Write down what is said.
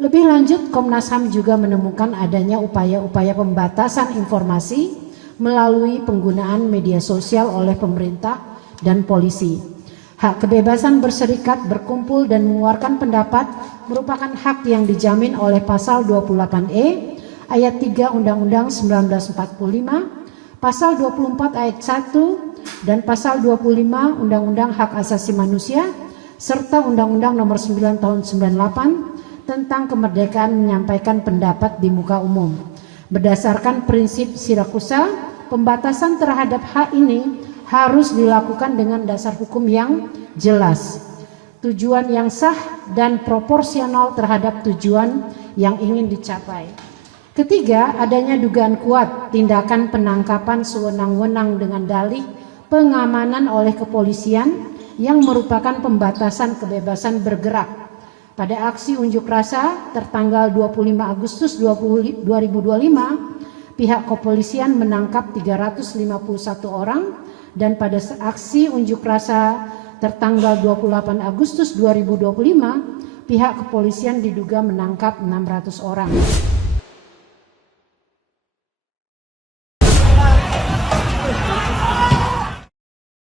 Lebih lanjut, Komnas HAM juga menemukan adanya upaya-upaya pembatasan informasi melalui penggunaan media sosial oleh pemerintah dan polisi. Hak kebebasan berserikat, berkumpul, dan mengeluarkan pendapat merupakan hak yang dijamin oleh Pasal 28E ayat 3 Undang-Undang 1945, Pasal 24 ayat 1 dan Pasal 25 Undang-Undang Hak Asasi Manusia, serta Undang-Undang Nomor 9 Tahun 98 tentang kemerdekaan menyampaikan pendapat di muka umum. Berdasarkan prinsip Sirakusa, pembatasan terhadap hak ini harus dilakukan dengan dasar hukum yang jelas, tujuan yang sah dan proporsional terhadap tujuan yang ingin dicapai. Ketiga, adanya dugaan kuat tindakan penangkapan sewenang-wenang dengan dalih pengamanan oleh kepolisian yang merupakan pembatasan kebebasan bergerak. Pada aksi unjuk rasa tertanggal 25 Agustus 2025, pihak kepolisian menangkap 351 orang, dan pada aksi unjuk rasa tertanggal 28 Agustus 2025, pihak kepolisian diduga menangkap 600 orang.